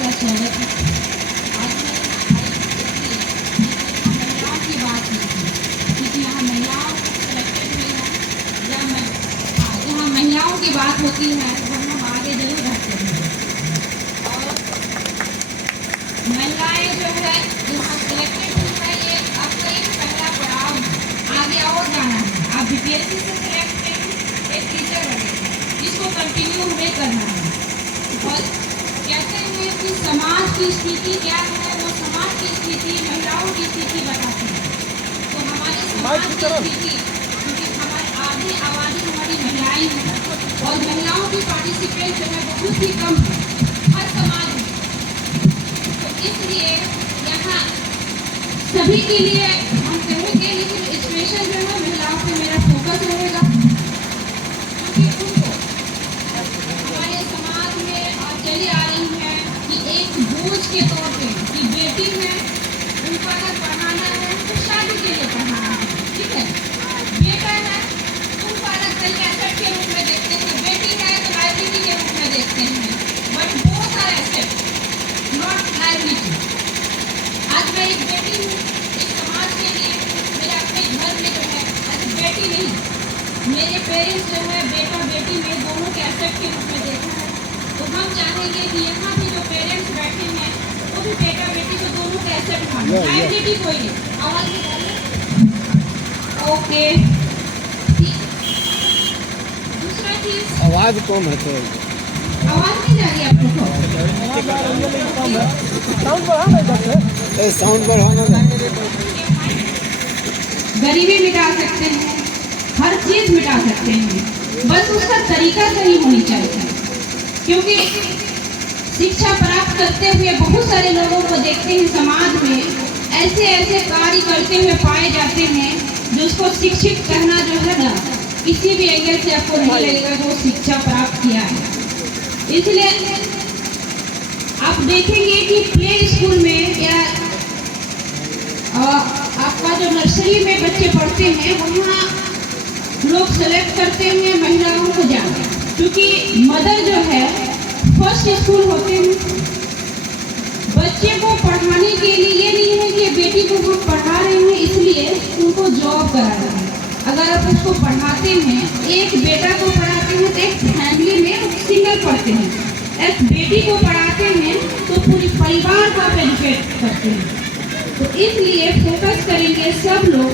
का स्वागत है। आज मैं महिलाओं की बात की थी, क्योंकि यहाँ महिलाओं सिलेक्टेड हुई है। जहाँ महिलाओं की बात होती है तो हम आगे जरूर रहते हैं। और महिलाएं जो है यहाँ सिलेक्टेड हुई है, ये आपका एक पहला पड़ाव, आगे और जाना है। आप बीपीएससी से सिलेक्टेड एक टीचर बनेंगे, इसको कंटिन्यू हमें करना है। और कहते हैं कि समाज की स्थिति क्या है, वो समाज की स्थिति महिलाओं की स्थिति बताती है। तो हमारे समाज की स्थिति, क्योंकि हमारी आधी आबादी हमारी महिलाएं हैं और महिलाओं की पार्टिसिपेट जो है बहुत ही कम है हर समाज में। तो इसलिए यहाँ सभी के लिए हम कहेंगे, लेकिन स्पेशल जो है महिलाओं पे मेरा फोकस रहेगा, क्योंकि उनको हमारे समाज में चली आ रही है कि एक बोझ के तौर पे कि बेटी है, उनको अगर पढ़ाना है तो शादी के लिए पढ़ाना है, ठीक है। बेटा है, उनको अलग तरीके एसेट के रूप में देखते हैं, बेटी है तो लाइबिलिटी के रूप में देखते हैं। But both are asset, not liability. आज मैं एक बेटी हूँ, एक समाज के लिए मेरे अपने घर में जो है आज बेटी नहीं, मेरे पेरेंट्स जो है बेटा बेटी में दोनों के एसेट के रूप में देखा है। तो हम चाहेंगे कि यहाँ भी जो पेरेंट्स बैठे हैं वो भी बेटा बेटी को दोनों का एसेट माने, लाइबिलिटी कोई नहीं। आवाज निकालिए। ओके, दूसरा चीज, आवाज कम है तो आवाज नहीं जा रही आप लोग को? साउंड बढ़ाना है। गरीबी मिटा सकते हैं, हर चीज मिटा सकते हैं, बस उसका तरीका सही होनी चाहिए। क्योंकि शिक्षा प्राप्त करते हुए बहुत सारे लोगों को देखते हैं समाज में ऐसे ऐसे कार्य करते हुए पाए जाते हैं जो उसको शिक्षित कहना जो है ना, किसी भी एंगल से आपको नहीं लगेगा जो शिक्षा प्राप्त किया है। इसलिए आप देखेंगे कि प्ले स्कूल में या आपका जो नर्सरी में बच्चे पढ़ते हैं वहाँ लोग सेलेक्ट करते हैं महिलाओं को ज़्यादा, क्योंकि मदर जो है फर्स्ट स्कूल होते हैं। बच्चे को पढ़ाने के लिए ये नहीं है कि बेटी को हम पढ़ा रहे हैं इसलिए उनको जॉब करा रहे हैं। अगर आप उसको पढ़ाते हैं, एक बेटा को पढ़ाते हैं तो एक फैमिली में सिंगल पढ़ते हैं, एक बेटी को पढ़ाते हैं तो पूरी परिवार का बेनिफिट करते हैं। तो इसलिए फोकस करेंगे सब लोग।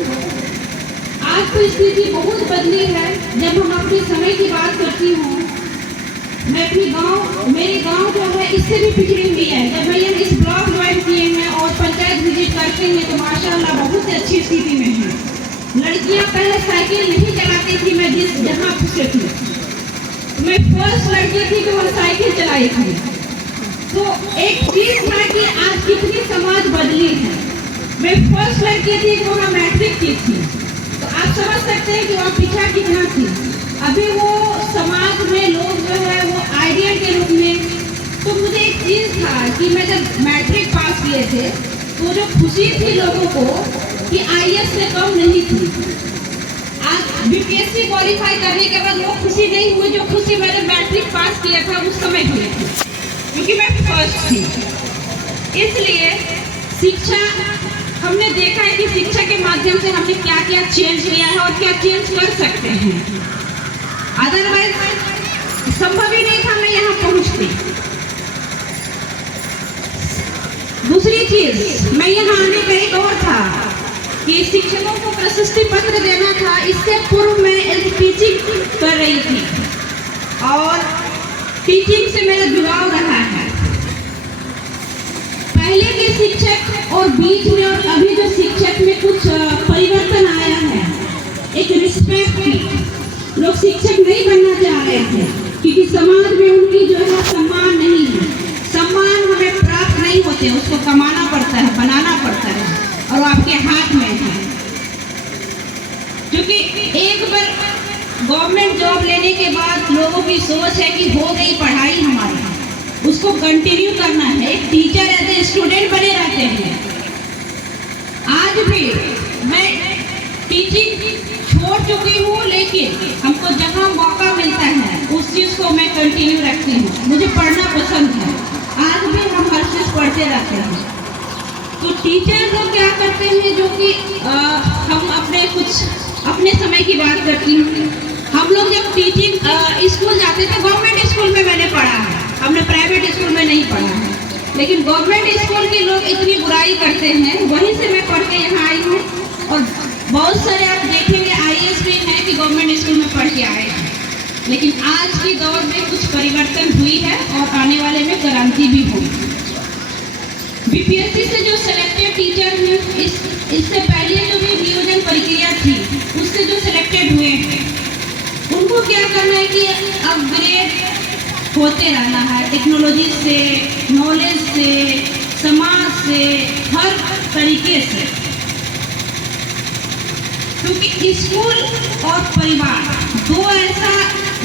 आज तो स्थिति बहुत बदली है। जब हम अपने समय की बात करती हूँ, मैं अपनी गांव, मेरे गांव जो है इससे भी पिछड़ी हुई है। जब मैं इस ब्लॉक ज्वाइन किए हैं और पंचायत विजिट करते हैं तो माशाल्लाह बहुत अच्छी स्थिति में है। लड़कियां पहले साइकिल नहीं चलाती थी, मैं जहाँ से थी मैं फर्स्ट लड़की थी कि वो साइकिल चलाई थी। तो एक चीज था कि आज कितनी समाज बदली है। मैं फर्स्ट लड़की थी कि वहाँ मैट्रिक की थी, तो आप समझ सकते हैं कि वहाँ पीछा कितना थी। अभी वो समाज में लोग जो है वो आइडियल के रूप में। तो मुझे एक चीज़ था कि मैं जब मैट्रिक पास किए थे तो जो खुशी थी लोगों को कि आईएएस से कम नहीं थी। आज बीपीएससी क्वालिफाई करने के बाद वो खुशी नहीं हुई जो खुशी मैंने मैट्रिक पास किया था उस समय हुई थी, क्योंकि मैं फर्स्ट थी। इसलिए शिक्षा, हमने देखा है कि शिक्षा के माध्यम से हमने क्या क्या चेंज किया है और क्या चेंज कर सकते हैं। अदरवाइज संभव ही नहीं था मैं यहाँ पहुँचती। दूसरी चीज, मैं यहाँ आने का एक और था कि शिक्षकों को प्रशस्ति पत्र देना था। इससे पूर्व मैं एक टीचिंग कर रही थी और टीचिंग से मेरा जुड़ाव रहा है। पहले के शिक्षक और बीच में और अभी जो शिक्षक में कुछ परिवर्तन आया है। एक रिस्पेक्ट की, लोग शिक्षक नहीं बनना चाह रहे थे क्योंकि समाज में उनकी जो है सम्मान नहीं है। सम्मान हमें प्राप्त नहीं होते, उसको कमाना पड़ता है, बनाना पड़ता है और वो आपके हाथ में है। क्योंकि एक बार गवर्नमेंट जॉब लेने के बाद लोगों की सोच है कि हो गई पढ़ाई हमारी, उसको कंटिन्यू करना है। एक टीचर एज ए स्टूडेंट बने रहते हैं। आज भी मैं टीचिंग छोड़ चुकी हूँ, लेकिन हमको जहाँ मौका मिलता है उस चीज़ को मैं कंटिन्यू रखती हूँ। मुझे पढ़ना पसंद है आज भी हम हर चीज़ पढ़ते रहते हैं। तो टीचर लोग क्या करते हैं, जो कि हम अपने समय की बात करती हूँ। हम लोग जब टीचिंग स्कूल जाते थे, गवर्नमेंट स्कूल में मैंने पढ़ा है, हमने प्राइवेट स्कूल में नहीं पढ़ा है, लेकिन गवर्नमेंट स्कूल के लोग इतनी बुराई करते हैं, वहीं से मैं पढ़ के यहाँ आई हूँ। और बहुत सारे आप देखेंगे IAS भी हैं कि गवर्नमेंट स्कूल में पढ़ के आए हैं। लेकिन आज के दौर में कुछ परिवर्तन हुई है और आने वाले में क्रांति भी हुई। BPSC से जो सिलेक्टेड टीचर हैं, इससे पहले जो भी नियोजन प्रक्रिया थी उससे जो सिलेक्टेड हुए हैं, उनको क्या करना है कि अपग्रेड होते रहना है, टेक्नोलॉजी से, नॉलेज से, समाज से, हर तरीके से। क्योंकि स्कूल और परिवार दो ऐसा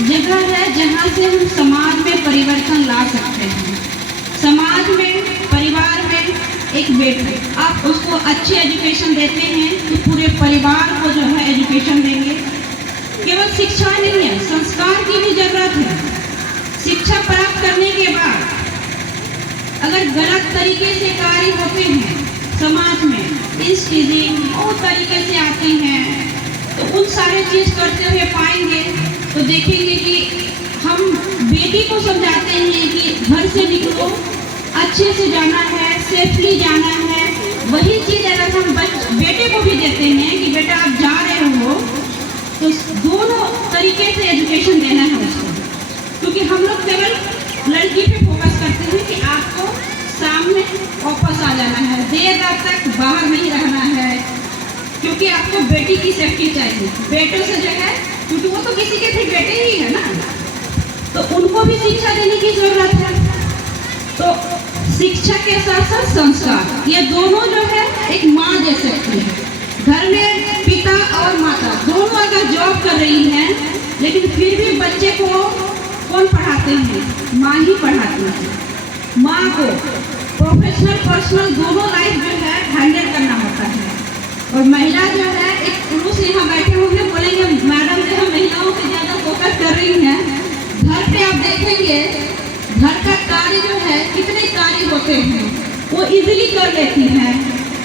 जगह है जहाँ से हम समाज में परिवर्तन ला सकते हैं। समाज में, परिवार में एक बेटा, आप उसको अच्छी एजुकेशन देते हैं तो पूरे परिवार को जो है एजुकेशन देंगे। केवल शिक्षा नहीं है, संस्कार की भी जरूरत है। शिक्षा प्राप्त करने के बाद अगर गलत तरीके से कार्य होते हैं समाज में, टीजिंग बहुत तरीके से आती हैं, तो उन सारे चीज़ करते हुए पाएंगे तो देखेंगे कि हम बेटी को समझाते हैं कि घर से निकलो, अच्छे से जाना है, सेफली जाना है। वही चीज़ अगर हम बेटे को भी देते हैं कि बेटा आप जा रहे हो, तो दोनों तरीके से एजुकेशन देना है उसको। क्योंकि हम लोग केवल लड़की पे फोकस करते हैं कि आपको सामने वापस आ जाना है, देर रात तक बाहर नहीं रहना है, क्योंकि आपको बेटी की सेफ्टी चाहिए। बेटों से जो है, क्योंकि वो तो किसी के फिर बेटे ही है ना, तो उनको भी शिक्षा देने की जरूरत है। तो शिक्षा के साथ साथ संस्कार, ये दोनों जो है एक माँ दे सकती है। घर में पिता और माता दोनों अगर जॉब कर रही हैं, लेकिन फिर भी बच्चे को कौन पढ़ाते हैं? माँ ही पढ़ाती है। माँ को प्रोफेशनल पर्सनल दोनों लाइफ जो है हैंडल करना होता है। और महिला जो है, एक पुरुष यहाँ बैठे होंगे, बोलेंगे मैडम जो है महिलाओं पे ज़्यादा फोकस कर रही हैं। घर पे आप देखेंगे घर का कार्य जो है, कितने कार्य होते हैं वो इजीली कर लेती हैं।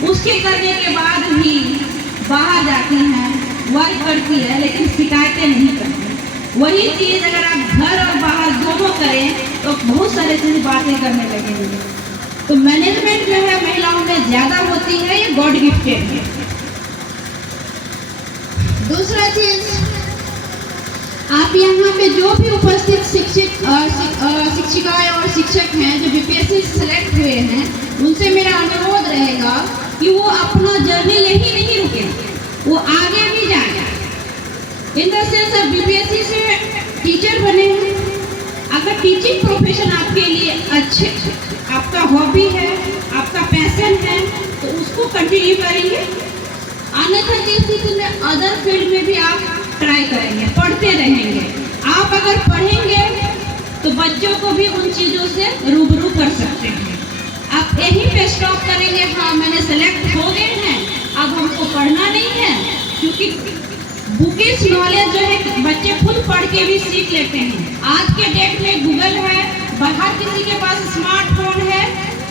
उसके करने के बाद भी बाहर जाती हैं, वर्क करती है, लेकिन शिकायतें नहीं करती। वही चीज़ अगर आप घर और बाहर दोनों करें तो बहुत सारे चीज़ बातें करने लगेंगे। तो मैनेजमेंट जो है महिलाओं में ज़्यादा होती है, ये गॉड गिफ्टेड है। दूसरा चीज़, आप यहाँ पे जो भी उपस्थित शिक्षिकाएं और शिक्षक हैं जो BPSC से सेलेक्ट हुए हैं, उनसे मेरा अनुरोध रहेगा कि वो अपना जर्नी यही नहीं रुके, वो आगे भी जाए। इन द सेंस आप BPSC से टीचर बने हैं, अगर टीचिंग प्रोफेशन आपके लिए अच्छे, आपका हॉबी है, आपका पैशन है, तो उसको कंटिन्यू करेंगे। अन्यथा की स्थिति में अदर फील्ड में भी आप ट्राई करेंगे, पढ़ते रहेंगे। आप अगर पढ़ेंगे तो बच्चों को भी उन चीज़ों से रूबरू कर सकते हैं। आप यहीं पे स्टॉप करेंगे, हाँ मैंने सेलेक्ट हो गए हैं, अब हमको पढ़ना नहीं है, क्योंकि बुकिश नॉलेज जो है बच्चे खुद पढ़ के भी सीख लेते हैं। आज के डेट में गूगल है, बाहर किसी के पास स्मार्टफोन है,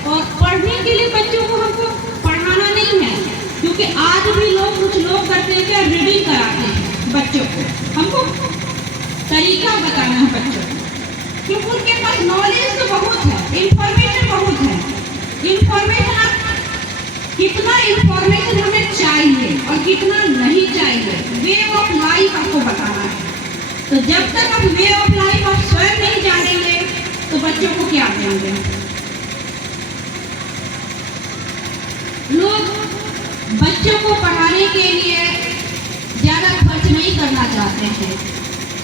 और पढ़ने के लिए बच्चों को हमको पढ़ाना नहीं है, क्योंकि आज भी कुछ लोग करते हैं क्या, रीडिंग कराते हैं बच्चों को। हमको तरीका बताना है बच्चों को, क्योंकि उनके पास नॉलेज तो बहुत है, इंफॉर्मेशन बहुत है। इंफॉर्मेशन आप कितना इंफॉर्मेशन हमें चाहिए और कितना नहीं चाहिए, वे ऑफ लाइफ आपको बताना है। तो जब तक आप वे ऑफ लाइफ आप स्वयं नहीं जानेंगे तो बच्चों को क्या देंगे। लोग बच्चों को पढ़ाने के लिए ज़्यादा खर्च नहीं करना चाहते हैं,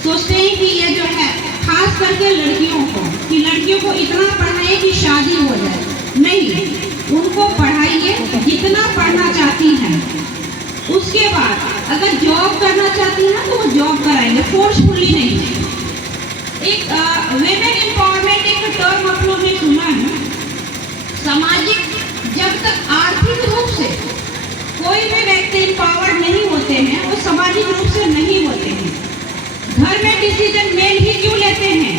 सोचते हैं कि ये जो है, खास करके लड़कियों को, कि लड़कियों को इतना पढ़ाएं कि शादी हो जाए। नहीं, उनको पढ़ाइए जितना पढ़ना चाहती हैं। उसके बाद अगर जॉब करना चाहती हैं तो वो जॉब कराएंगे, फोर्सफुली नहीं। एक वेमेन एम्पावरमेंट एक टर्म आप लोगों ने सुना है। सामाजिक, जब तक आर्थिक रूप से कोई भी व्यक्ति एम्पावर्ड नहीं होते हैं, वो सामाजिक रूप से नहीं होते हैं। घर में डिसीजन मेन ही क्यों लेते हैं?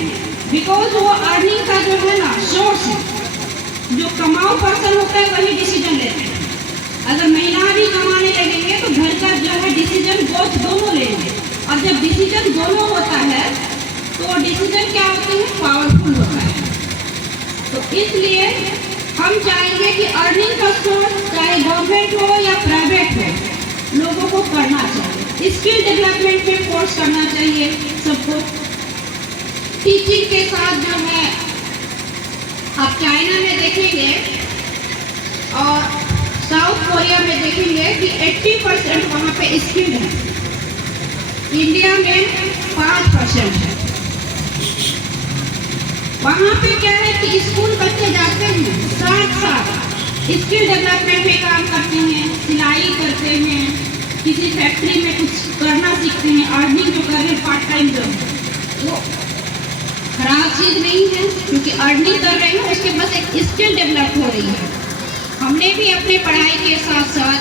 बिकॉज वो अर्निंग का जो है ना सोर्स है, जो कमाऊ पर्सन होता है वही डिसीजन लेते हैं। अगर महिला भी कमाने लगेंगे तो घर का जो है डिसीजन बोझ दोनों लेंगे, और जब डिसीजन दोनों होता है तो डिसीजन क्या होते हैं, पावरफुल होता है। तो इसलिए हम चाहेंगे कि अर्निंग का सोर्स चाहे गवर्नमेंट हो या प्राइवेट हो, लोगों को करना चाहिए। स्किल डेवलपमेंट में कोर्स करना चाहिए सबको। टीचिंग के साथ जो है आप चाइना में देखेंगे और साउथ कोरिया में देखेंगे कि 80% वहाँ पे स्किल्ड है, इंडिया में 5% है। वहाँ पे क्या है कि स्कूल बच्चे जाते हैं, साथ स्किल डेवलपमेंट में काम करते हैं, सिलाई करते हैं, किसी फैक्ट्री में कुछ करना सीखते हैं, अर्निंग जो कर रहे हैं पार्ट टाइम जो वो खराब चीज़ नहीं है, क्योंकि अर्निंग कर रहे हैं उसके बस एक स्किल डेवलप हो रही है। हमने भी अपने पढ़ाई के साथ साथ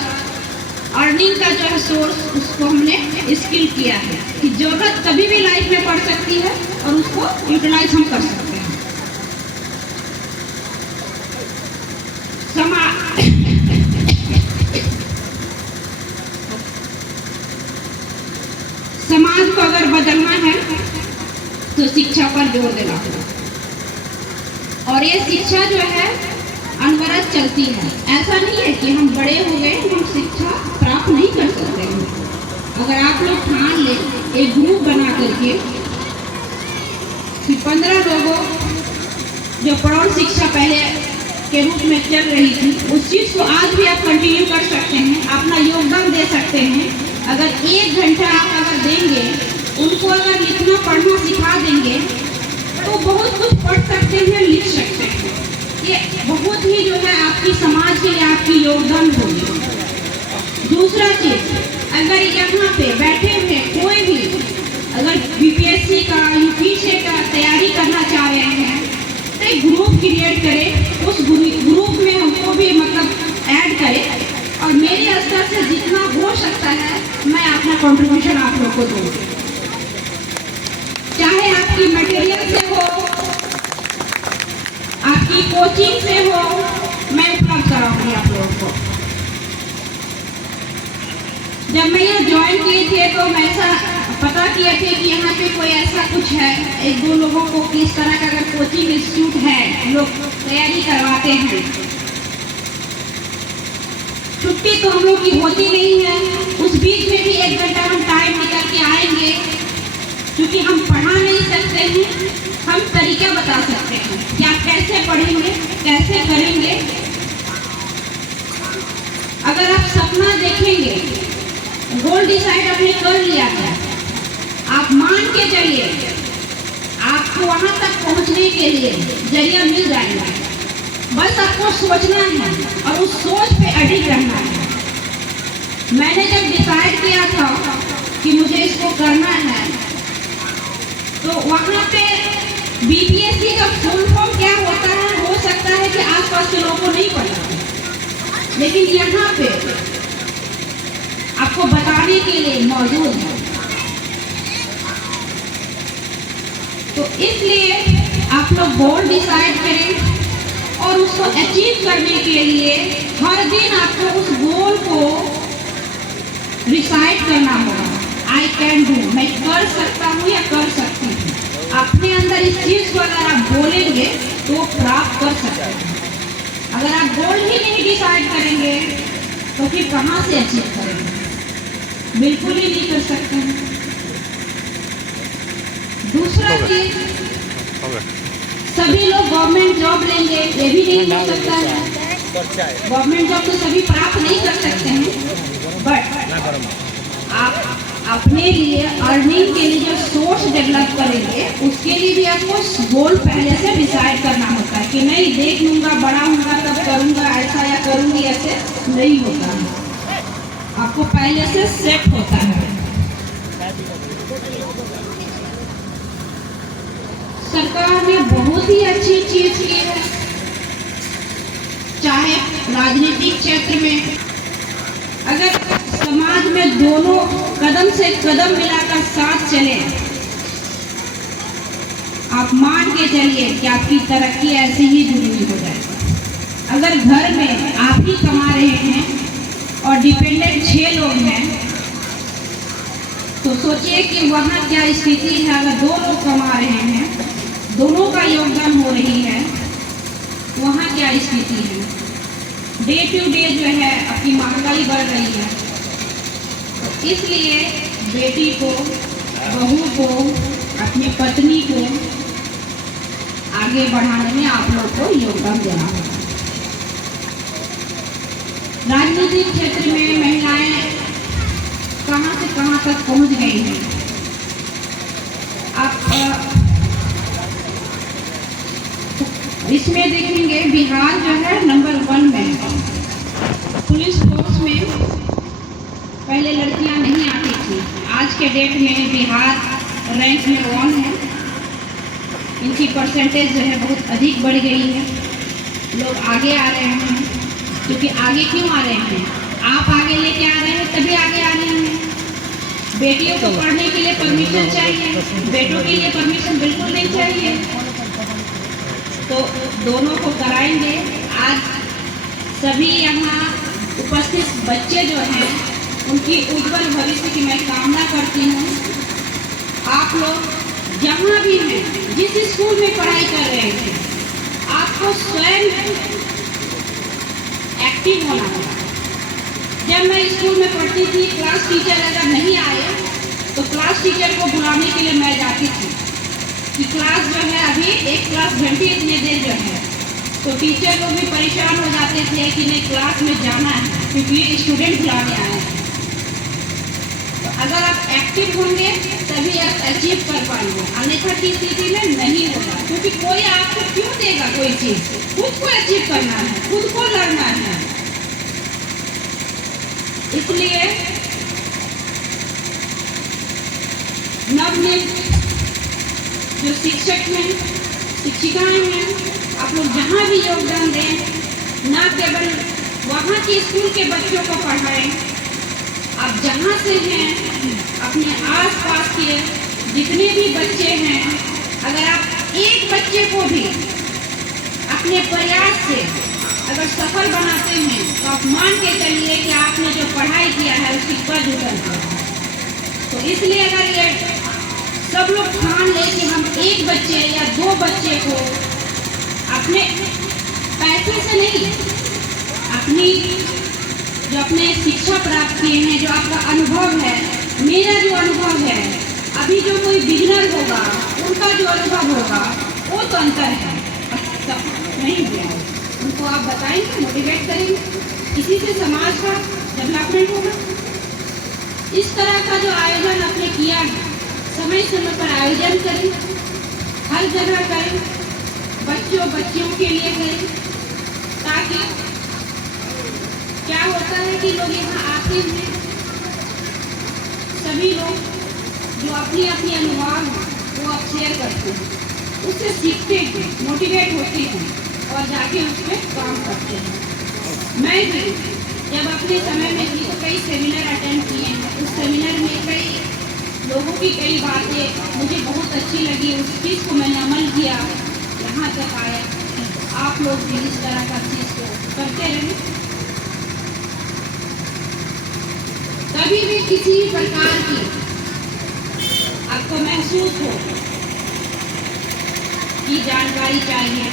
अर्निंग का जो है सोर्स उसको हमने स्किल किया है कि जरूरत कभी भी लाइफ में पड़ सकती है और उसको यूटिलाइज हम कर सकते हैं। समाज को अगर बदलना है तो शिक्षा पर जोर देना होगा, और ये शिक्षा जो है अनवरत चलती है। ऐसा नहीं है कि हम बड़े हो गए हम शिक्षा प्राप्त नहीं कर सकते हैं। अगर आप लोग ठान लें एक ग्रुप बना करके कि 15 लोगों जो प्रौढ़ शिक्षा पहले के रूप में चल रही थी, उस चीज़ को आज भी आप कंटिन्यू कर सकते हैं, अपना योगदान दे सकते हैं। अगर 1 घंटा आप अगर देंगे, उनको अगर लिखना पढ़ना सिखा देंगे तो बहुत कुछ पढ़ सकते हैं, लिख सकते हैं। ये बहुत ही जो है आपकी समाज के लिए आपकी योगदान होगी। दूसरा चीज़, अगर यहाँ पे बैठे हुए कोई भी अगर बीपीएससी का यूपीएससी का तैयारी करना चाह रहे हैं तो एक ग्रुप क्रिएट करें, उस ग्रुप में हमको भी मतलब ऐड करें, और मेरे स्तर से जितना हो सकता है मैं अपना कंट्रीब्यूशन आप लोग को दूँगी। चाहे आपकी मटेरियल से हो, आपकी कोचिंग से हो, मैं उपलब्ध कराऊंगी आप लोगों को। जब मैं यहाँ ज्वाइन किए थे तो मैं ऐसा पता किए थे कि यहाँ पे कोई ऐसा कुछ है, 1-2 लोगों को किस तरह का अगर कोचिंग इंस्टीट्यूट है, लोग तैयारी करवाते हैं। छुट्टी तो हम लोग की होती नहीं है, उस बीच में भी 1 घंटा हम टाइम निकाल के आएंगे, क्योंकि हम पढ़ा नहीं सकते हैं, हम तरीका बता सकते हैं कि आप कैसे पढ़ेंगे, कैसे करेंगे। अगर आप सपना देखेंगे, गोल डिसाइड आपने कर लिया है, आप मान के चलिए आपको वहां तक पहुंचने के लिए जरिया मिल जाएगा। बस आपको सोचना है और उस सोच पे अडिग रहना है। मैंने जब डिसाइड किया था कि मुझे इसको करना है, तो वहाँ पे बीपीएससी का फुल फॉर्म क्या होता है, हो सकता है कि आसपास के लोगों को नहीं पता, लेकिन यहाँ पे आपको बताने के लिए मौजूद है। तो इसलिए आप लोग गोल डिसाइड करें और उसको अचीव करने के लिए हर दिन आपको उस गोल को रिसाइट करना होगा। आई कैन डू, मैं कर सकता हूँ या कर सकती हूँ। अपने अंदर इस चीज़ को अगर आप बोलेंगे तो प्राप्त कर सकते हैं। अगर आप गोल ही नहीं डिसाइड करेंगे तो फिर कहाँ से अचीव करेंगे, बिल्कुल ही नहीं कर सकते हैं। दूसरा चीज, सभी लोग गवर्नमेंट जॉब लेंगे, ये भी नहीं हो सकता है। गवर्नमेंट जॉब तो सभी प्राप्त नहीं कर सकते हैं, बट आप अपने लिए अर्निंग के लिए जो सोर्स डेवलप करेंगे, उसके लिए भी आपको गोल पहले से डिसाइड करना होता है कि नहीं देख लूँगा, बड़ा होगा तब करूँगा ऐसा या करूँगी, ऐसे नहीं होता है। आपको पहले से सेट होता है। सरकार ने बहुत ही अच्छी चीज की है, चाहे राजनीतिक क्षेत्र में, अगर समाज में दोनों कदम से कदम मिलाकर साथ चले, आप मान के चलिए कि आपकी तरक्की ऐसे ही जरूरी हो जाएगी। अगर घर में आप ही कमा रहे हैं और डिपेंडेंट 6 लोग हैं, तो सोचिए कि वहाँ क्या स्थिति है। अगर 2 लोग कमा रहे हैं, दोनों का योगदान हो रही है, वहाँ क्या स्थिति है। डे टू डे जो है अपनी महंगाई बढ़ रही है, तो इसलिए बेटी को, बहू को, अपनी पत्नी को आगे बढ़ाने में आप लोग को योगदान देना होगा। राजनीतिक क्षेत्र में महिलाएं कहां से कहां तक पहुंच गई हैं। आप इसमें देखेंगे बिहार जो है नंबर 1 में। पुलिस फोर्स में पहले लड़कियां नहीं आती थी, आज के डेट में बिहार रैंक में 1 है। इनकी परसेंटेज जो है बहुत अधिक बढ़ गई है। लोग आगे आ रहे हैं, क्योंकि आगे क्यों आ रहे हैं, आप आगे लेके आ रहे हैं तभी आगे आ रहे हैं। बेटियों को पढ़ने के लिए परमिशन चाहिए, बेटों के लिए परमिशन बिल्कुल नहीं चाहिए। तो दोनों को कराएंगे। आज सभी यहाँ उपस्थित बच्चे जो हैं उनकी उज्जवल भविष्य की मैं कामना करती हूँ। आप लोग जहाँ भी हैं, जिस स्कूल में पढ़ाई कर रहे हैं, आपको स्वयं एक्टिव होना होगा। जब मैं स्कूल में पढ़ती थी, क्लास टीचर अगर नहीं आए तो क्लास टीचर को बुलाने के लिए मैं जाती थी कि क्लास जो है अभी एक क्लास घंटे इतने देर जो है, तो टीचर लोग भी परेशान हो जाते थे कि नहीं क्लास में जाना है, क्योंकि स्टूडेंट बुलाने आए हैं। तो अगर आप एक्टिव होंगे तभी आप अचीव कर पाएंगे, अन्यथा की स्थिति में नहीं होगा। क्योंकि कोई आपको क्यों देगा कोई चीज़, खुद को अचीव करना है, खुद को लड़ना है। इसलिए नवनियुक्त जो शिक्षक हैं, शिक्षिकाएं हैं, आप लोग जहाँ भी योगदान दें, ना केवल वहाँ के स्कूल के बच्चों को पढ़ाएं, आप जहाँ से हैं अपने आसपास के जितने भी बच्चे हैं, अगर आप एक बच्चे को भी अपने प्रयास से अगर सफल बनाते हैं, तो आप मान के चलिए कि आपने जो पढ़ाई किया है उसकी कद उतर गई। तो इसलिए अगर ये सब लोग ठान ले कि हम एक बच्चे या 2 बच्चे को अपने पैसे से नहीं, अपनी जो अपने शिक्षा प्राप्त किए हैं, जो आपका अनुभव है, मेरा जो अनुभव है, अभी जो कोई बिगिनर होगा उनका जो अनुभव होगा वो तो अंतर है, नहीं हुआ है। उनको आप बताएंगे, मोटिवेट करेंगे, इसी से समाज का डेवलपमेंट होगा। इस तरह का जो आयोजन आपने किया है, समय समय पर आयोजन करें, हर जगह करें, बच्चों बच्चियों के लिए करें, ताकि क्या होता है कि लोग यहाँ आते हैं, सभी लोग जो अपनी अपनी अनुभव वो आप शेयर करते हैं, उससे सीखते हैं, मोटिवेट होते हैं और जाके उस पर काम करते हैं। मैं भी जब अपने समय में थी तो कई सेमिनार अटेंड किए हैं। उस सेमिनार में कई लोगों की कई बातें मुझे बहुत अच्छी लगी, उस चीज़ को मैंने अमल किया, यहाँ तक आया। आप लोग भी इस तरह का चीज़ को करते रहें। कभी भी किसी प्रकार की आपको महसूस हो कि जानकारी चाहिए,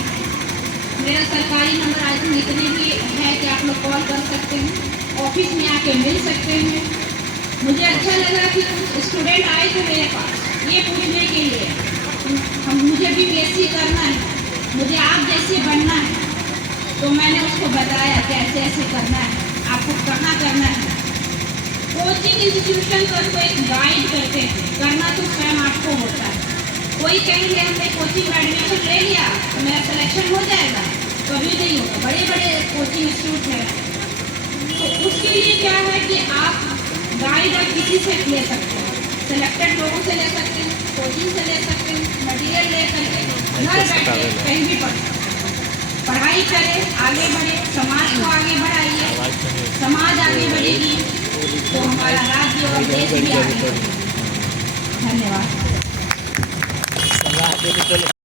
मेरा सरकारी नंबर आई थिंक इतने भी है कि आप लोग कॉल कर सकते हैं, ऑफिस में आके मिल सकते हैं। मुझे अच्छा लगा कि स्टूडेंट आए थे मेरे पास ये पूछने के लिए, मुझे भी बीएससी करना है, मुझे आप जैसे बनना है। तो मैंने उसको बताया कैसे ऐसे करना है, आपको कहाँ करना है। कोचिंग इंस्टीट्यूशन पर तो एक गाइड करते हैं, करना तो स्वयं आपको होता है। कोई कहेंगे हमने कोचिंग में एडमिशन ले लिया तो मेरा सिलेक्शन हो जाएगा, कभी नहीं होगा। बड़े बड़े कोचिंग इंस्टीट्यूट हैं, तो उसके लिए क्या है कि आप गाइड आप किसी से ले सकते हैं, सिलेक्टेड लोगों से ले सकते हैं, कोचिंग से ले सकते हैं, मटेरियल ले सकते हैं, घर बैठे कहीं भी पढ़ाई करें, आगे बढ़े, समाज को आगे बढ़ाइए। समाज आगे बढ़ेगी तो हमारा राज्य और देश भी आगे बढ़ेगा। धन्यवाद।